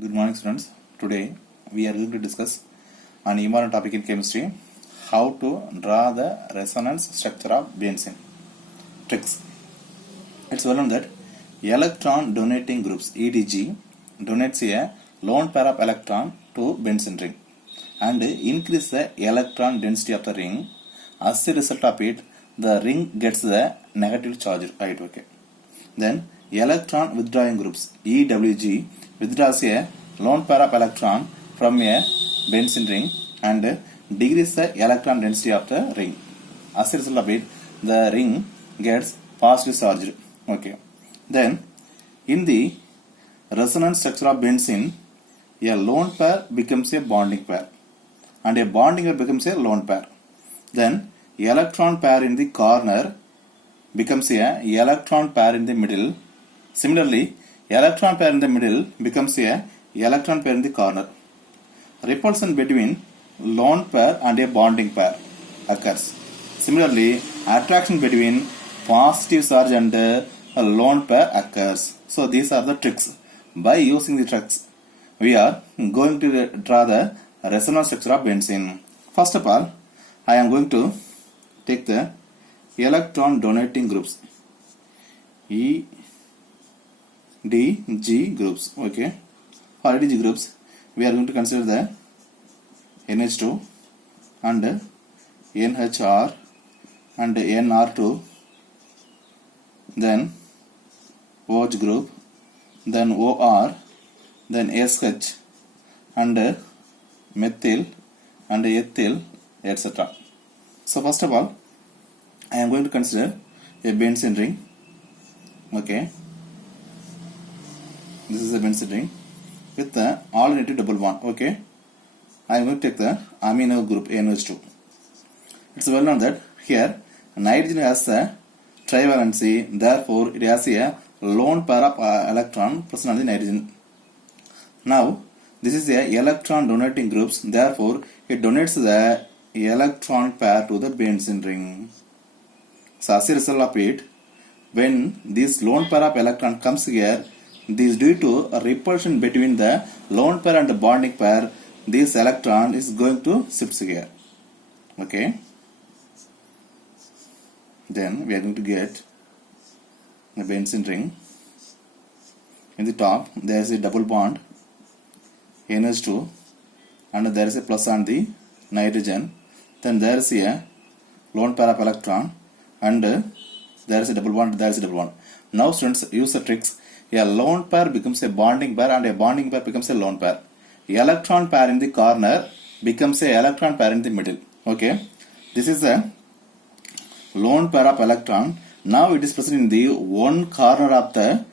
Good morning, students. Today we are going to discuss an important topic in chemistry: how to draw the resonance structure of benzene. Tricks. It's well known that electron donating groups (EDG) donates a lone pair of electron to benzene ring and increase the electron density of the ring. As a result of it, the ring gets the negative charge. Right? Okay. Then electron withdrawing groups EWG withdraws a lone pair of electron from a benzene ring and decreases the electron density of the ring. As a result of it, the ring gets positive charge. Okay. Then in the resonance structure of benzene, a lone pair becomes a bonding pair and a bonding pair becomes a lone pair. Then electron pair in the corner becomes a electron pair in the middle. Similarly, electron pair in the middle becomes a electron pair in the corner. Repulsion between lone pair and a bonding pair occurs. Similarly, attraction between positive charge and a lone pair occurs. So these are the tricks. By using the tricks, we are going to draw the resonance structure of benzene. First of all, I am going to take the electron donating groups EDG groups. Okay, for EDG groups we are going to consider the NH2 and NHR and NR2, then OH group, then OR, then SH and methyl and ethyl, etc. So first of all, I am going to consider a benzene ring. Okay, this is a benzene ring with the alternative double bond. Okay, I am going to take the amino group NH2. It's well known that here nitrogen has a trivalency, therefore it has a lone pair of electron present on the nitrogen. Now this is a electron donating groups, therefore it donates the electron pair to the benzene ring. So as a result of it, when this lone pair of electron comes here, this due to a repulsion between the lone pair and the bonding pair, this electron is going to shift here. Okay. Then we are going to get a benzene ring. In the top, there is a double bond NH2 and there is a plus on the nitrogen. Then there is a lone pair of electron and there is a double bond, there is a double bond. Now students, use the tricks. A lone pair becomes a bonding pair and a bonding pair becomes a lone pair. Electron pair in the corner becomes a electron pair in the middle. Okay, this is a lone pair of electron. Now it is present in the one corner of the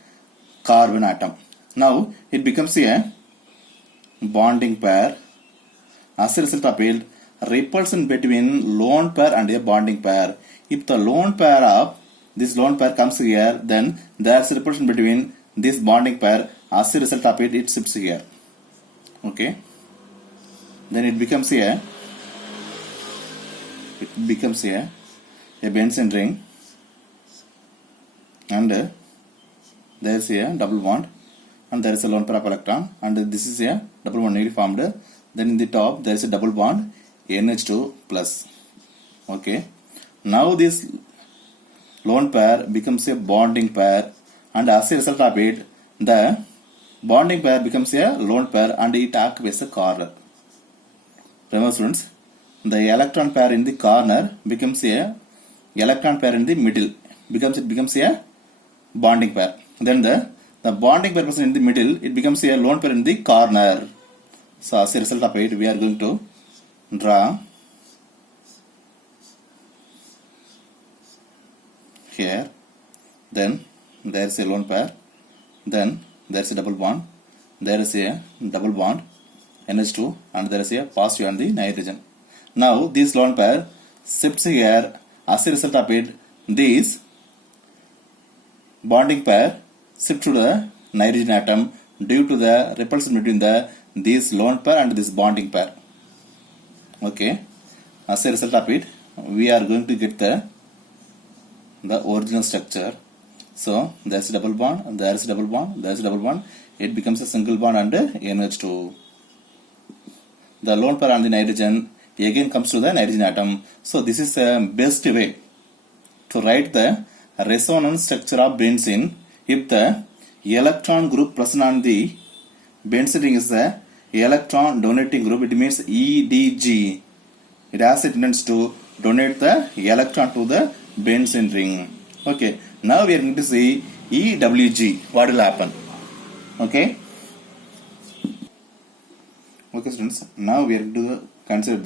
carbon atom. Now it becomes a bonding pair. As a result of it, repulsion between lone pair and a bonding pair. If the lone pair of this lone pair comes here, then there is repulsion between this bonding pair. As a result of it, it shifts here. Okay. Then it becomes a benzene ring, and there is a double bond, and there is a lone pair of electron, and this is a double bond newly formed. Then in the top there is a double bond NH2 plus. Okay. Now this lone pair becomes a bonding pair, and as a result of it, the bonding pair becomes a lone pair and it occupies a corner. Remember students, the electron pair in the corner becomes a electron pair in the middle, it becomes a bonding pair. Then the bonding pair present in the middle, it becomes a lone pair in the corner. So as a result of it, we are going to draw here. Then there is a lone pair, then there is a double bond, there is a double bond NH2 and there is a positive on the nitrogen. Now this lone pair shifts here. As a result of it, this bonding pair shifts to the nitrogen atom due to the repulsion between this lone pair and this bonding pair. Okay. As a result of it, we are going to get the original structure. So there is a double bond, there is a double bond, there is a double bond. it becomes a single bond and NH2. The lone pair on the nitrogen again comes to the nitrogen atom. So this is the best way to write the resonance structure of benzene if the electron group present on the benzene ring is the electron donating group. It means EDG. It has a tendency to donate the electron to the benzene ring. Okay, now we are going to see EWG. What will happen? Okay. Okay, students. Now we are going to consider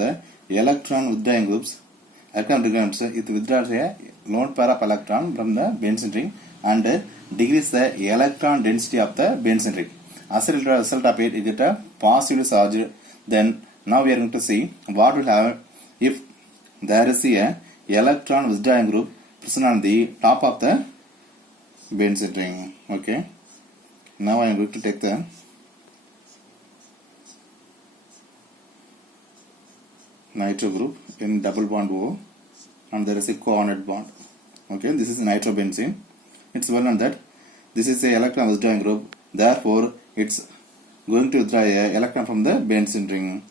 the electron withdrawing groups. Electron regards it withdraws a lone pair of electron from the benzene ring and decrease the electron density of the benzene ring. As a result of it, you get a positive charge. Then now we are going to see what will happen if there is a electron withdrawing group present on the top of the benzene ring. Okay. Now I am going to take the nitro group in double bond O and there is a coordinate bond. Okay, this is nitrobenzene. It's well known that this is a electron withdrawing group, therefore it's going to withdraw a electron from the benzene ring.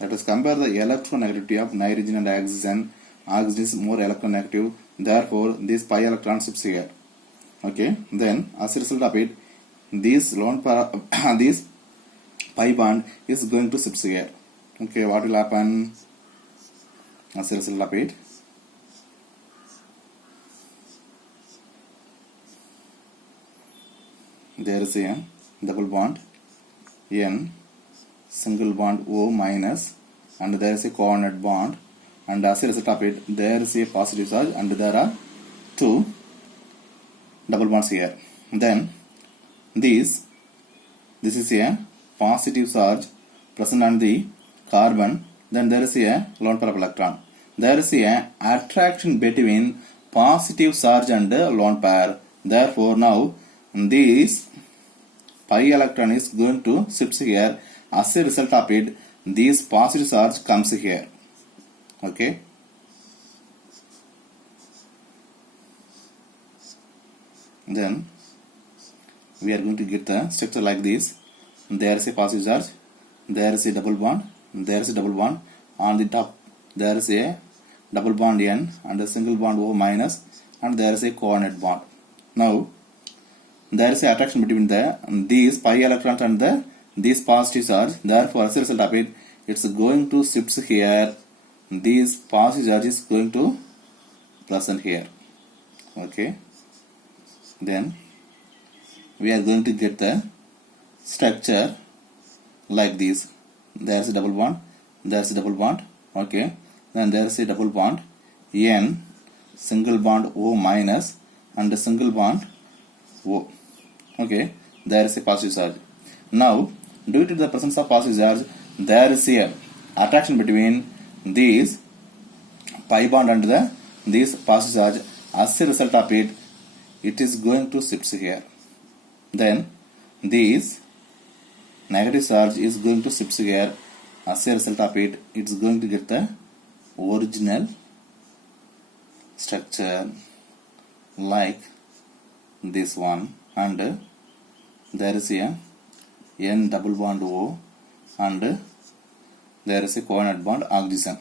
Let us compare the electronegativity of nitrogen and oxygen. Oxygen is more electronegative, therefore this pi electron shifts here. Okay, then as a result of it, this lone pair this pi bond is going to shift here. Okay, what will happen as a result of it? There is a double bond N, single bond O minus, and there is a coordinate bond, and as a result of it, there is a positive charge and there are two double bonds here. Then this is a positive charge present on the carbon, then there is a lone pair of electron. There is a attraction between positive charge and lone pair. Therefore, now this pi electron is going to shift here. As a result of it, this positive charge comes here. Okay. Then we are going to get the structure like this. There is a positive charge, there is a double bond, there is a double bond. On the top there is a double bond N and a single bond O minus, and there is a coordinate bond. Now there is a attraction between these pi electrons and this positive charge. Therefore, as a result of it, it's going to shift here. This positive charge is going to present here. Okay. Then we are going to get the structure like this. There is a double bond, there is a double bond. Okay. Then there is a double bond N, single bond O minus, and a single bond O. Okay. There is a positive charge. Now, due to the presence of positive charge, there is a attraction between these pi bond and this positive charge. As a result of it, it is going to shift here. Then this negative charge is going to shift here. As a result of it, it's going to get the original structure like this one, and there is a N double bond O and there is a coordinate bond oxygen.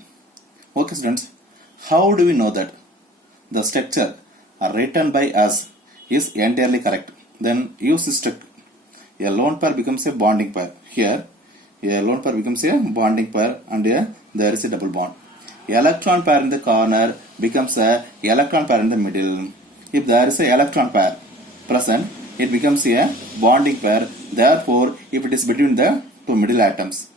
Okay, students, how do we know that the structure written by us is entirely correct? Then use this trick. A lone pair becomes a bonding pair. Here, a lone pair becomes a bonding pair, and here there is a double bond. Electron pair in the corner becomes a electron pair in the middle. If there is a electron pair present, it becomes a bonding pair. Therefore, if it is between the two middle atoms,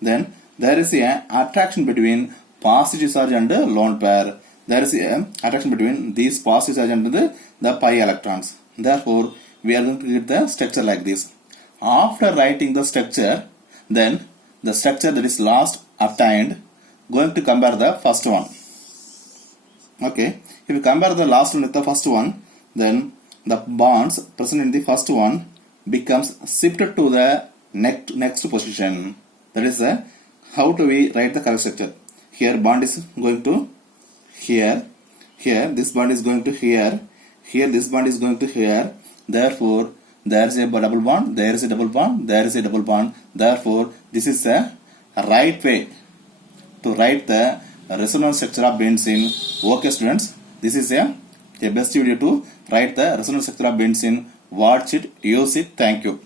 then there is a attraction between positive charge and the lone pair. There is a attraction between these positive charge and the pi electrons. Therefore, we are going to get the structure like this. After writing the structure, then the structure that is last obtained, going to compare the first one. Okay, if you compare the last one with the first one, then the bonds present in the first one becomes shifted to the next position. That is how do we write the correct structure? Here bond is going to here, here this bond is going to here, here this bond is going to here. Therefore, there is a double bond, there is a double bond, there is a double bond. Therefore, this is a right way to write the resonance structure of benzene. Okay, students, this is a best video to write the resonance structure of benzene. Watch it, use it. Thank you.